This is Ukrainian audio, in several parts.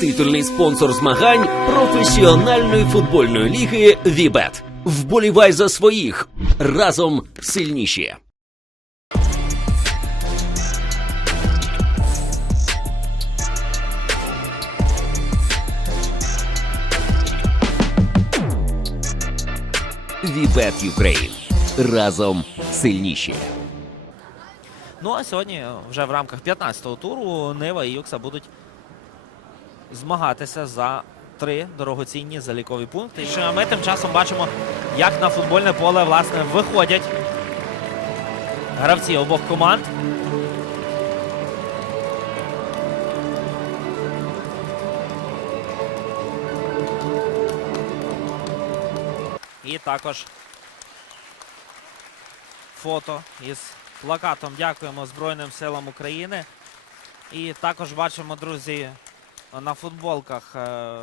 Титульний спонсор змагань професіональної футбольної ліги Вібет. Вболівай за своїх разом сильніші. Вібет Юкрейн. Разом сильніші. Ну а сьогодні вже в рамках 15-го туру Нива і Юкса будуть змагатися за три дорогоцінні залікові пункти. І ми тим часом бачимо, як на футбольне поле власне виходять гравці обох команд. І також фото із плакатом Дякуємо Збройним силам України. І також бачимо, друзі, на футболках е,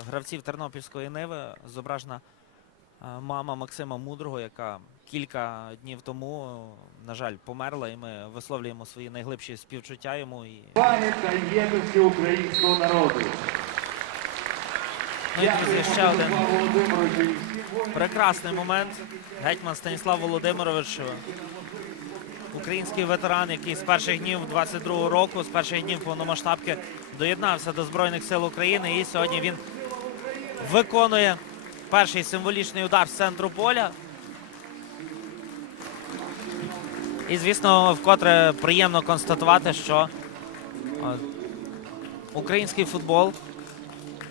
гравців Тернопільської Ниви зображена е, мама Максима Мудрого, яка кілька днів тому, на жаль, померла. І ми висловлюємо свої найглибші співчуття йому. І... Пам'ять єдності українського народу. Ну і друзі, ще один прекрасний момент. Гетьман Станіслав Володимирович, український ветеран, який з перших днів 22-го року, з перших днів повномасштабки доєднався до Збройних сил України. І сьогодні він виконує перший символічний удар з центру поля. І, звісно, вкотре приємно констатувати, що е, український футбол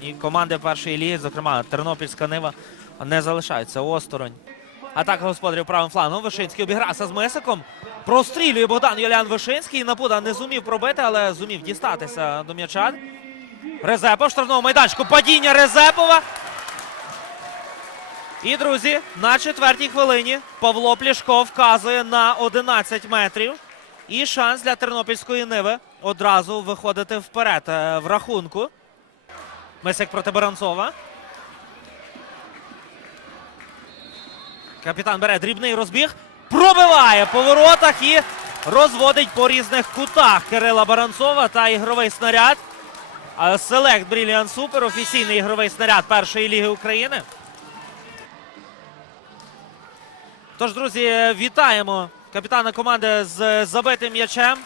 і команди першої ліги, зокрема Тернопільська Нива, не залишаються осторонь. Атака господарів правим флангом. Вишинський обігрався з Мисиком. Прострілює Богдан Юліан Вишинський. Напуда не зумів пробити, але зумів дістатися до м'яча. Резепов, штрафного майданчику. Падіння Резепова. І, друзі, на четвертій хвилині Павло Плішко вказує на 11 метрів. І шанс для Тернопільської Ниви одразу виходити вперед е, в рахунку. Мисик проти Баранцова. Капітан бере дрібний розбіг. Пробиває по воротах і розводить по різних кутах Кирила Баранцова та ігровий снаряд. Селект Бріліан Супер, офіційний ігровий снаряд першої ліги України. Тож, друзі, вітаємо капітана команди з забитим м'ячем.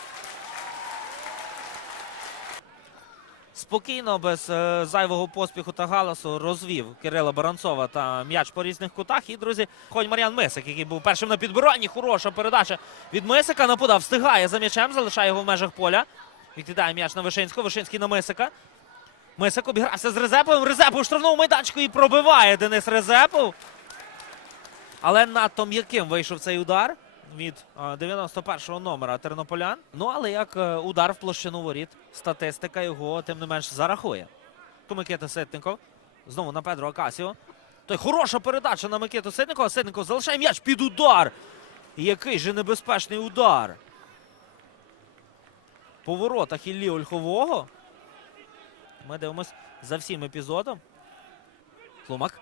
Спокійно, без е, зайвого поспіху та галасу розвів Кирила Баранцова та м'яч по різних кутах. І, друзі, ходь Мар'ян Мисик, який був першим на підбиранні. Хороша передача від Мисика. Напуда встигає за м'ячем, залишає його в межах поля. Відкидає м'яч на Вишинського. Вишинський на Мисика. Мисик обігрався з Резеповим. Резепов у штрафному майданчику і пробиває Денис Резепов. Але надто м'яким вийшов цей удар від е, 91-го номера тернополян. Ну але як е, удар в площину воріт, статистика його тим не менш зарахує. Микита Ситников. Знову на Педро Акасіо. Той хороша передача на Микиту Ситникова. Ситников залишає м'яч під удар. Який же небезпечний удар. По воротах Іллі Ольхового. Ми дивимось за всім епізодом. Клумак.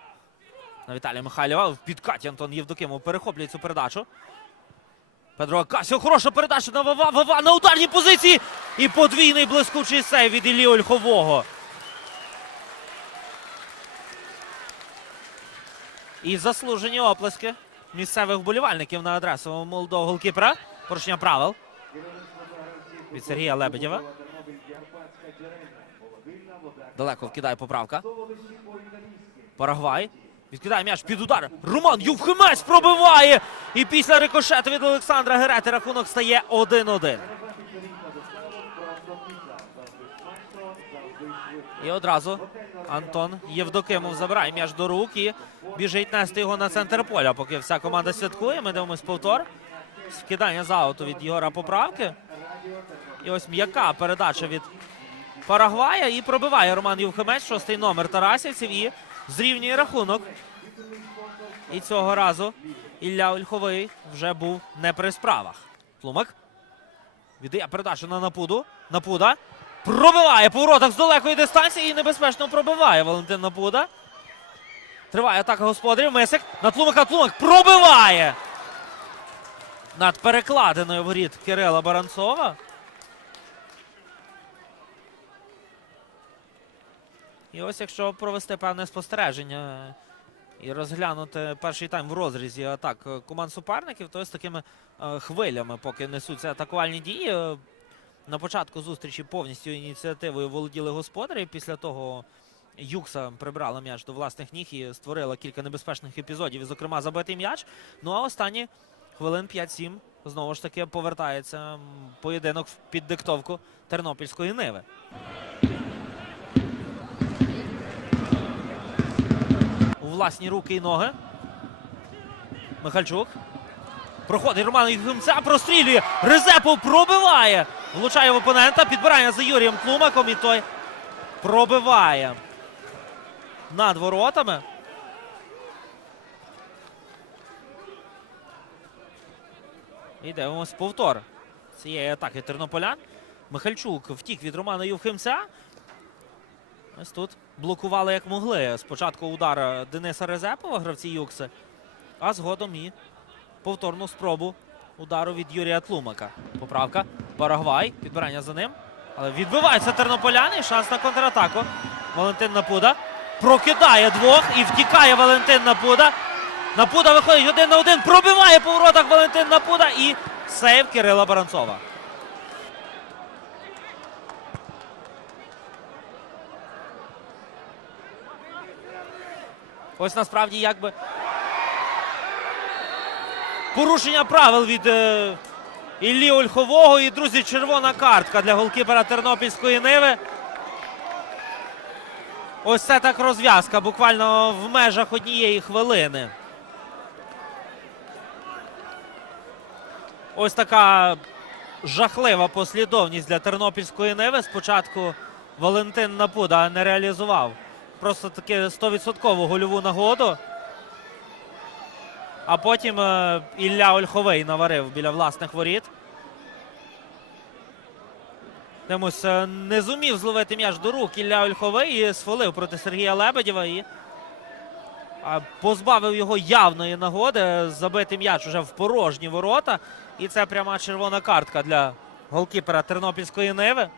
На Віталія Михайлова. В підкаті Антон Євдокимов перехоплює цю передачу. Педро Акасіо. Хороша передача на Вава. Вава на ударній позиції. І подвійний блискучий сейв від Іллі Ольхового. І заслужені оплески місцевих вболівальників на адресу молодого голкіпера. Порушення правил. Від Сергія Лебедєва. Далеко вкидає поправка. Парагвай. Відкидає м'яч під удар. Роман Ювхимець пробиває. І після рикошету від Олександра Герети рахунок стає 1-1. І одразу Антон Євдокимов забирає м'яч до рук і біжить нести його на центр поля. Поки вся команда святкує. Ми дивимось повтор. Скидання з ауту від Єгора Поправки. І ось м'яка передача від Парагвая. І пробиває Роман Ювхимець, шостий номер Тарасівців. І зрівнює рахунок. І цього разу Ілля Ольховий вже був не при справах. Плумак. Віддає передачу на Напуду. Напуда. Пробиває по воротах з далекої дистанції і небезпечно пробиває Валентин Напуда. Триває атака господарів. Мисик. На Тлумака Тлумак пробиває. Над перекладиною воріт Кирила Баранцова. І ось якщо провести певне спостереження і розглянути перший тайм в розрізі атак е, команд суперників, то ось такими е, хвилями, поки несуться атакувальні дії. Е, На початку зустрічі повністю ініціативою володіли господарі. Після того Юкса прибрала м'яч до власних ніг і створила кілька небезпечних епізодів, зокрема, забитий м'яч. Ну а останні хвилин 5-7 знову ж таки повертається поєдинок під диктовку Тернопільської Ниви. У власні руки і ноги. Михальчук. Проходить Роман Юхимця, прострілює. Резепов пробиває. Влучає в опонента. Підбирання за Юрієм Тлумаком. І той пробиває над воротами. І дивимось повтор цієї атаки тернополян. Михальчук втік від Романа Юхимця. Ось тут блокували як могли. Спочатку удар Дениса Резепова, гравці Юкси, а згодом і повторну спробу удару від Юрія Тлумака. Поправка. Парагвай. Підбирання за ним. Але відбиваються тернополяни. Шанс на контратаку. Валентин Напуда. Прокидає двох і втікає Валентин Напуда. Напуда виходить один на один. Пробиває по воротах Валентин Напуда і сейв Кирила Баранцова. Ось насправді якби порушення правил від е, Іллі Ольхового. І, друзі, червона картка для голкіпера Тернопільської Ниви. Ось це так розв'язка, буквально в межах однієї хвилини. Ось така жахлива послідовність для Тернопільської Ниви. Спочатку Валентин Напуда не реалізував просто таки 100% гольову нагоду. А потім е, Ілля Ольховий наварив біля власних воріт. Демось е, не зумів зловити м'яч до рук Ілля Ольховий і сфолив проти Сергія Лебедєва і позбавив його явної нагоди забити м'яч уже в порожні ворота. І це пряма червона картка для голкіпера Тернопільської Ниви.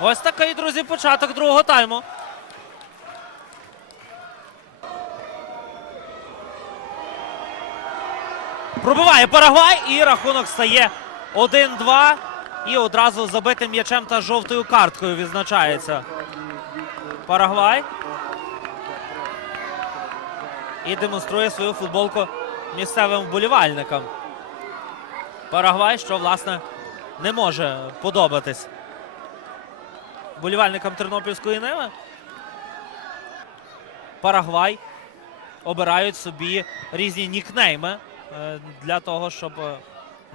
Ось такий, друзі, початок другого тайму. Пробиває Парагвай і рахунок стає 1-2. І одразу забитим м'ячем та жовтою карткою відзначається Парагвай. І демонструє свою футболку місцевим вболівальникам. Парагвай, що, власне, не може подобатись вболівальникам Тернопільської Ниви. Парагвай обирають собі різні нікнейми е, для того, щоб е,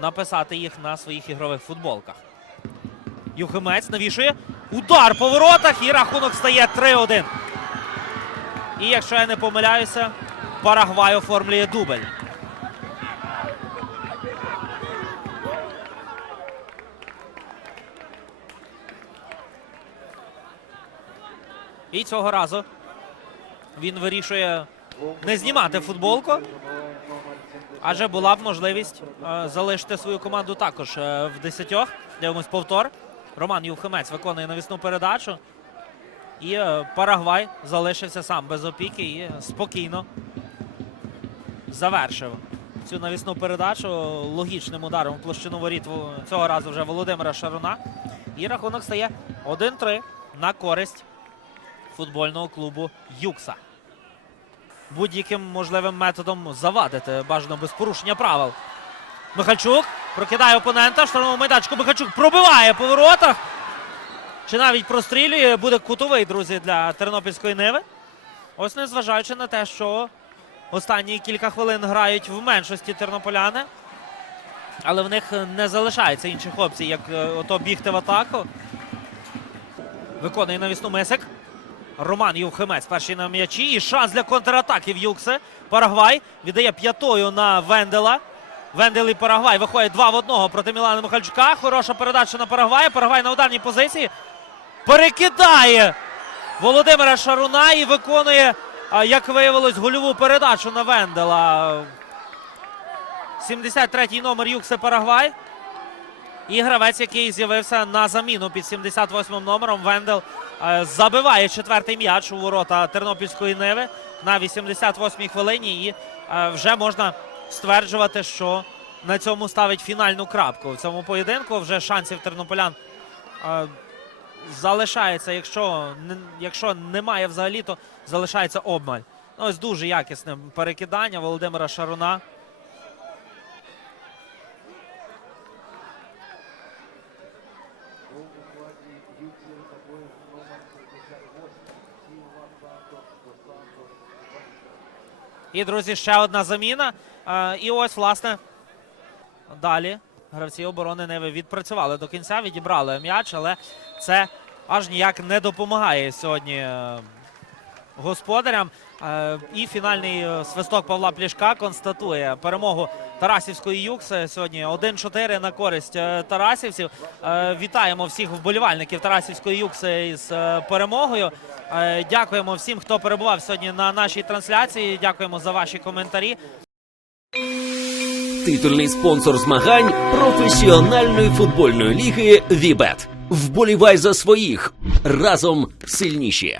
написати їх на своїх ігрових футболках. Юхимець навішує удар по воротах і рахунок стає 3-1. І якщо я не помиляюся, Парагвай оформлює дубль. Цього разу він вирішує не знімати футболку, адже була б можливість е, залишити свою команду також е, в десятьох. Дивимось повтор. Роман Юхимець виконує навісну передачу. І е, Парагвай залишився сам без опіки і спокійно завершив цю навісну передачу логічним ударом в площину воріт цього разу вже Володимира Шаруна. І рахунок стає 1-3 на користь футбольного клубу Юкса. Будь-яким можливим методом завадити бажано без порушення правил. Михальчук прокидає опонента. В майданчику Михальчук пробиває по воротах. Чи навіть прострілює. Буде кутовий, друзі, для Тернопільської Ниви. Ось незважаючи на те, що останні кілька хвилин грають в меншості тернополяни. Але в них не залишається інших опцій, як е, ото бігти в атаку. Виконує навісну Мисик. Роман Юхимець перший на м'ячі. І шанс для контратаки в Юкси. Парагвай віддає п'ятою на Вендела. Вендел і Парагвай виходять два в одного проти Мілана Михальчука. Хороша передача на Парагвая. Парагвай на ударній позиції. Перекидає Володимира Шаруна і виконує як виявилось, гольову передачу на Вендела. 73-й номер Юксе Парагвай. І гравець, який з'явився на заміну під 78-м номером, Вендел забиває четвертий м'яч у ворота Тернопільської Ниви на 88-й хвилині. І е, вже можна стверджувати, що на цьому ставить фінальну крапку. В цьому поєдинку вже шансів тернополян е, залишається. Якщо, якщо немає взагалі, то залишається обмаль. Ну, ось дуже якісне перекидання Володимира Шаруна. І, друзі, ще одна заміна. Е, І ось, власне, далі гравці оборони Неви відпрацювали до кінця, відібрали м'яч, але це аж ніяк не допомагає сьогодні е, господарям. Е, І фінальний свисток Павла Плішка констатує перемогу Тарасівської Юкси. Сьогодні 1-4 на користь е, тарасівців. Е, Вітаємо всіх вболівальників Тарасівської Юкси із е, перемогою. Е, Дякуємо всім, хто перебував сьогодні на нашій трансляції. Дякуємо за ваші коментарі. Титульний спонсор змагань професіональної футбольної ліги Вібет. Вболівай за своїх разом сильніші.